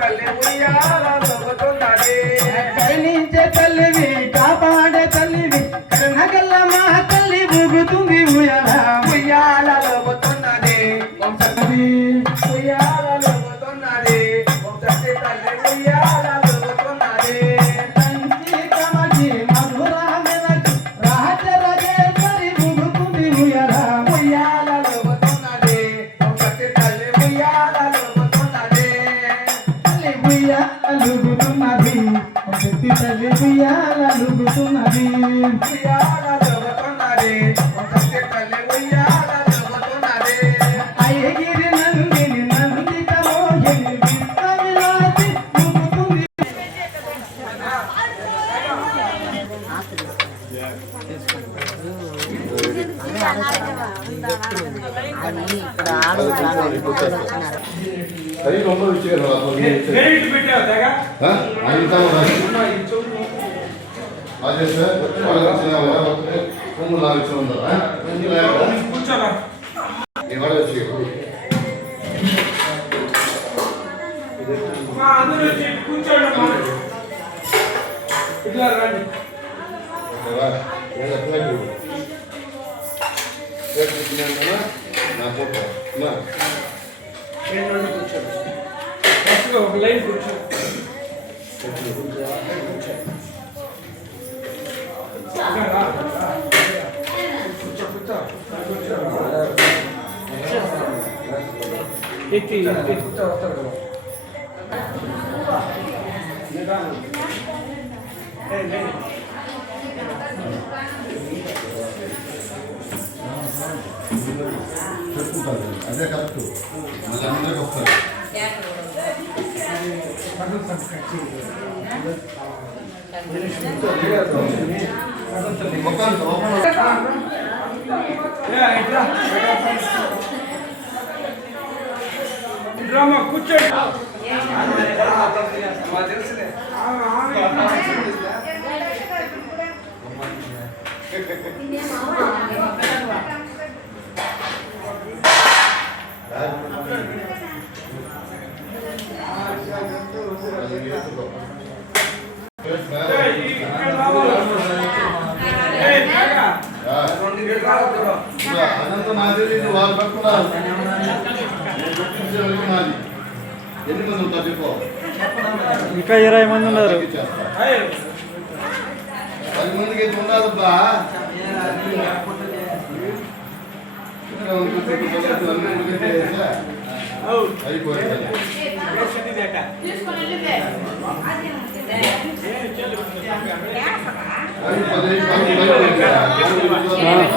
తల్లి ఉయ్యాలూగుతున్నది కరుణించే తల్లివి కాపాడే తల్లివి కరుణగల్ల మా తల్లి ఊగుతుంది ఉయ్యాల ఉయ్యాలూగుతున్నది ఉయ్యాలూగుతున్నది తల్లి ఉయ్యాలూగుతున్నది కంచి కమచి మధురామినకి రాజరాజేశ్వరి ఊగుతుంది ఉయ్యాల ఉయ్యాలూగుతున్నది తల్లి ఉయ్యాలూగుతున్నది తల్లి ఉయ్యాలూగుతున్నది తల్లి ఉయ్యాలూగుతున్నది ఉయ్యాలూగుతున్నది తల్లి ఉయ్యాలూగుతున్నది అయ్యగిరి నందిని నందిత మోహిని విశ్వవిలాసి ఊగుతుంది ಸರಿ ரொம்ப விஷயம் கிரெடிட் ಬಿಟ್ಟಾಗ ಅಂತ ಅದೇ ಸರ್ ಒಂದು ನಾಲ್ಕು ಕೂಚೋಣ ಇವಾಗ అందరూ కూర్చోండి ఇట్లా రండి నా ఫోటో కూర్చోండి ఒక లైన్ కూర్చో అదే కరెక్ట్ మళ్ళీ అందరికి వస్తారు కూర్చోండి అనంత మాదిరి వాళ్ళు పట్టుకున్నారు ఎన్ని మంది ఉంటారు చెప్పు ఇంకా 20 మంది ఉన్నారు 10 మందికి అయితే ఉండదబ్బా అయిపోయింది 10 నిమిషాలు